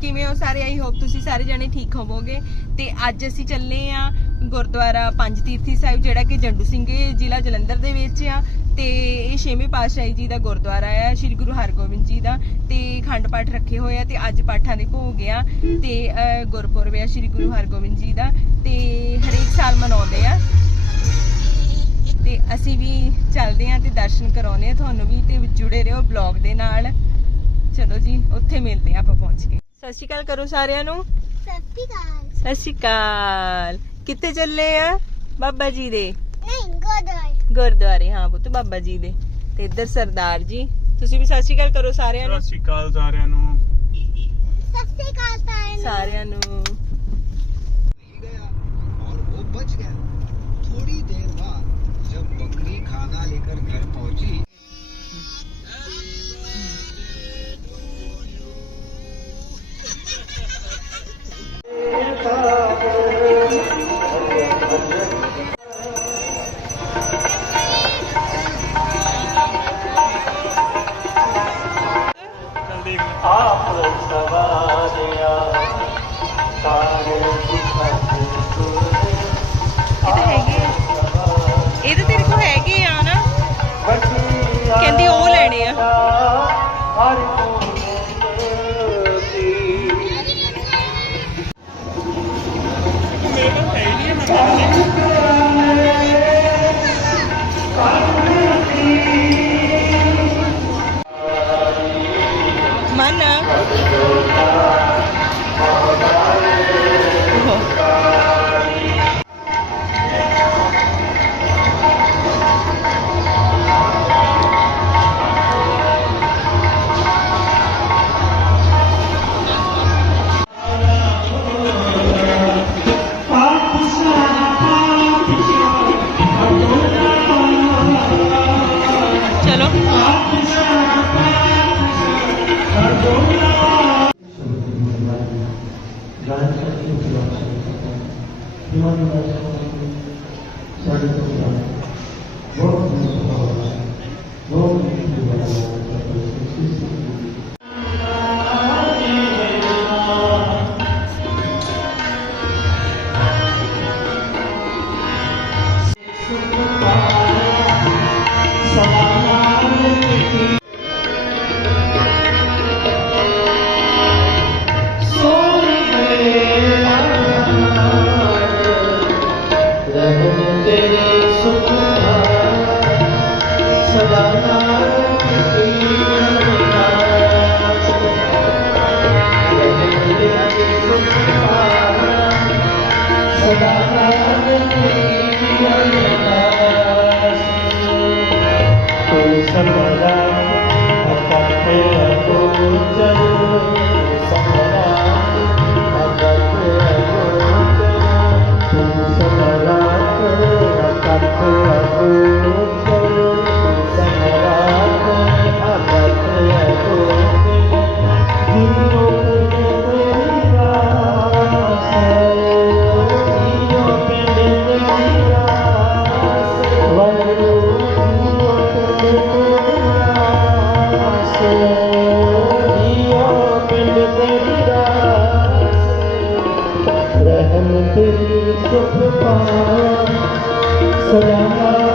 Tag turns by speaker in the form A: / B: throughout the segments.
A: ਕਿਵੇਂ ਹੋ ਸਾਰੇ? ਆਈ ਹੋਪ ਤੁਸੀਂ ਸਾਰੇ ਜਣੇ ਠੀਕ ਹੋਵੋਗੇ। ਤੇ ਅੱਜ ਅਸੀਂ ਚੱਲੇ ਆ ਗੁਰਦੁਆਰਾ ਪੰਜ ਤੀਰਥੀ ਸਾਹਿਬ, ਜਿਹੜਾ ਕਿ ਜੰਡੂ ਸਿੰਘ ਜ਼ਿਲ੍ਹਾ ਜਲੰਧਰ ਦੇ ਵਿੱਚ ਆ। ਤੇ ਇਹ ਛੇਵੇਂ ਪਾਤਸ਼ਾਹੀ ਜੀ ਦਾ ਗੁਰਦੁਆਰਾ ਆ, ਸ੍ਰੀ ਗੁਰੂ ਹਰਗੋਬਿੰਦ ਜੀ ਦਾ। ਤੇ ਖੰਡ ਪਾਠ ਰੱਖੇ ਹੋਏ ਆ ਤੇ ਅੱਜ ਪਾਠਾਂ ਦੇ ਭੋਗ ਆ। ਤੇ ਗੁਰਪੁਰਬ ਆ ਸ੍ਰੀ ਗੁਰੂ ਹਰਗੋਬਿੰਦ ਜੀ ਦਾ। ਤੇ ਹਰੇਕ ਸਾਲ ਮਨਾਉਂਦੇ ਆ। ਤੇ ਅਸੀਂ ਵੀ ਚੱਲਦੇ ਆਂ ਤੇ ਦਰਸ਼ਨ ਕਰਾਉਨੇ ਆ। ਤੁਹਾਨੂੰ ਵੀ ਤੇ ਜੁੜੇ ਰਹੋ ਬਲੌਗ ਦੇ ਨਾਲ। ਚਲੋ ਜੀ, ਉੱਥੇ ਮਿਲਦੇ ਆ ਆਪਾਂ ਪਹੁੰਚ ਕੇ। ਸਤਿ ਸ਼੍ਰੀ ਅਕਾਲ ਕਰੋ ਸਾਰਿਆਂ ਨੂੰ
B: ਸਤਿ ਅਕਾਲ
A: ਸਤਿ ਸ਼੍ਰੀ ਅਕਾਲ ਕਿੱਥੇ ਚੱਲੇ ਆ ਬਾਬਾ ਜੀ ਦੇ
B: ਨਹੀਂ ਗੋਦਾਈ
A: ਗੁਰਦੁਆਰੇ ਹਾਂ ਪੁੱਤ ਬਾਬਾ ਜੀ ਦੇ ਤੇ ਇੱਧਰ ਸਰਦਾਰ ਜੀ ਤੁਸੀਂ ਵੀ ਸਤਿ ਸ਼੍ਰੀ ਅਕਾਲ ਕਰੋ ਸਾਰਿਆਂ ਨੂੰ
C: ਸਤਿ ਸ਼੍ਰੀ ਅਕਾਲ ਸਾਰਿਆਂ ਨੂੰ
B: ਸਤਿ ਅਕਾਲ ਤਾਇਨ
A: ਸਾਰਿਆਂ ਨੂੰ
D: गया और वो बच गया थोड़ी देर बाद जब बकरी खाना लेकर घर पहुंची Sarvada, you Pera Pujana ਦਿਲ ਸੁਖ ਪਾਇਆ ਸਦਾ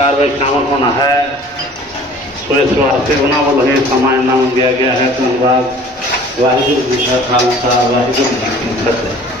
D: ਵਿਸ਼ੇਸ਼ ਕਾਰਵਾਈ ਸ਼ਾਮਲ ਹੋਣਾ ਹੈ। ਸੋ ਇਸ ਉਹਨਾਂ ਵੱਲੋਂ ਇਹ ਸਮਾਂ ਇਹਨਾਂ ਦਿਆ ਗਿਆ ਹੈ ਧੰਨਵਾਦ। ਵਾਹਿਗੁਰੂ ਜੀ ਕਾ ਖਾਲਸਾ, ਵਾਹਿਗੁਰੂ ਜੀ ਕੀ ਫਤਿਹ।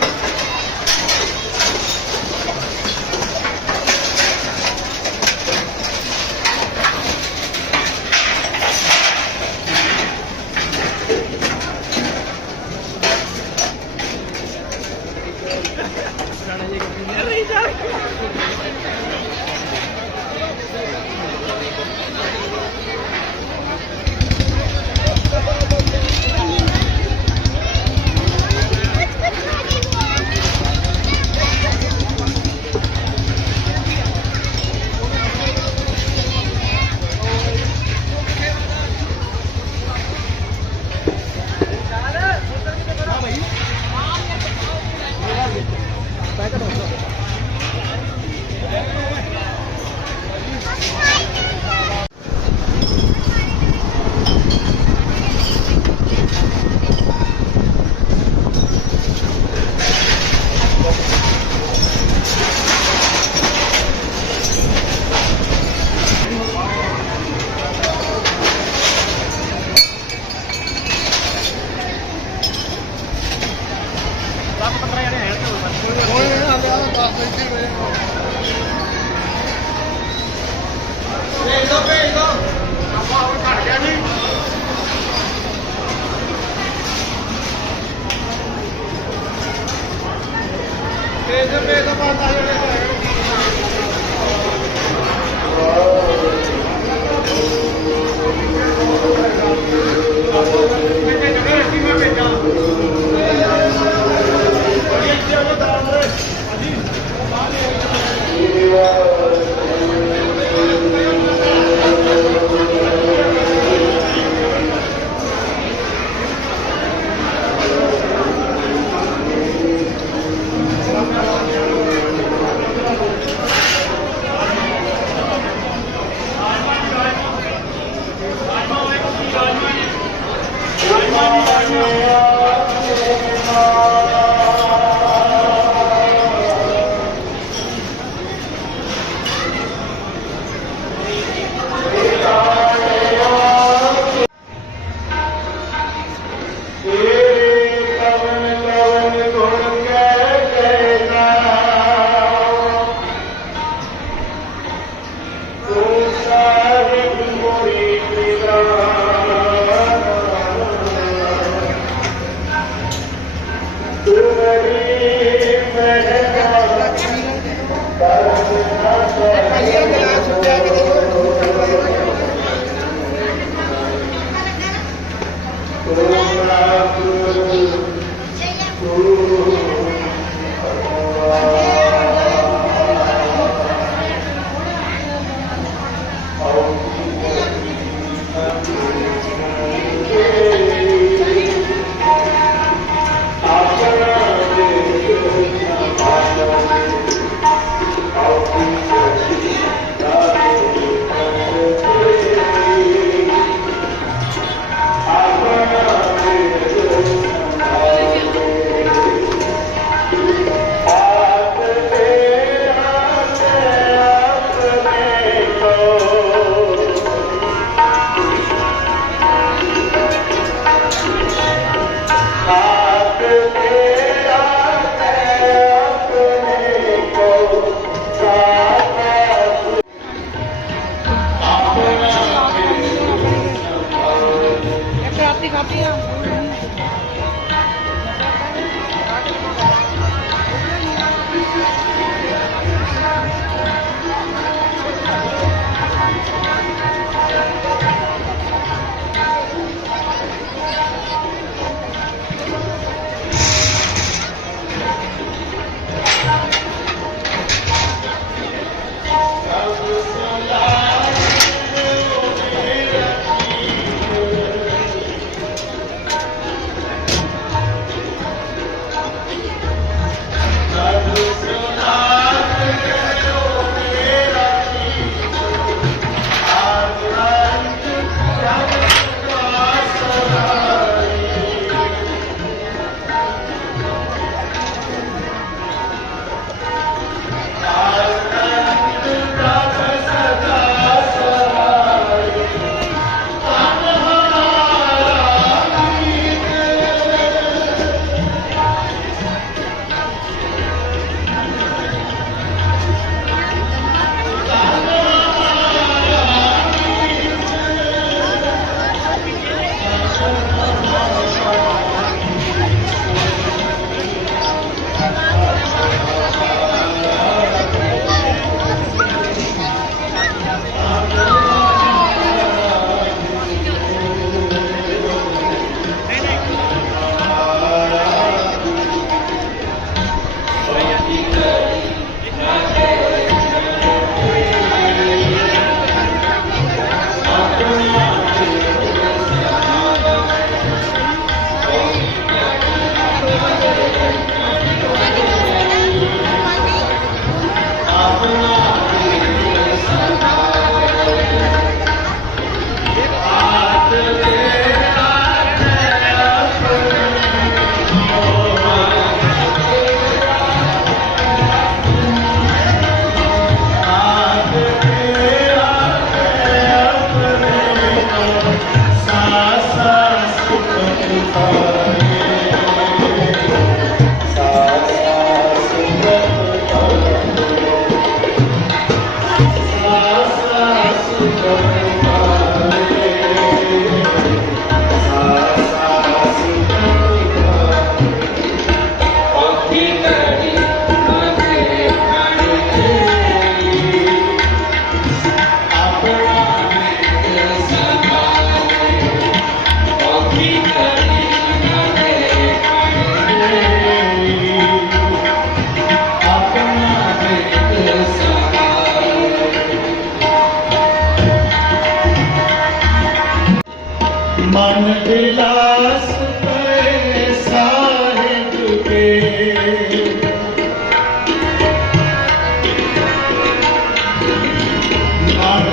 E: दिखाती है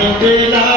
E: I'm Angry
D: night.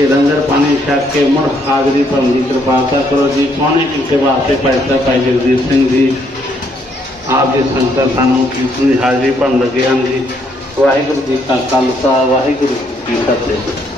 D: ਨਾਸਨੀਆਂ
F: ਕਿ ਲੰਗਰ ਪਾਣੀ ਛਕ ਕੇ ਮੁੜ ਹਾਜ਼ਰੀ ਭਰਨ। ਦੀ ਕਿਰਪਾਲਤਾ ਕਰੋ ਜੀ, ਸੋਹਣੇ ਕਿਸੇ ਵਾਸਤੇ ਪੈਸਾ ਭਾਈ ਜਗਦੀਪ ਸਿੰਘ ਜੀ। ਆਪ ਦੇ ਸੰਗਤ ਸਾਨੂੰ ਕੀਰਤਨ ਹਾਜ਼ਰੀ ਭਰਨ ਲੱਗੇ ਹਨ ਜੀ। ਵਾਹਿਗੁਰੂ ਜੀ ਕਾ ਖਾਲਸਾ, ਵਾਹਿਗੁਰੂ ਜੀ ਕੀ ਫਤਿਹ।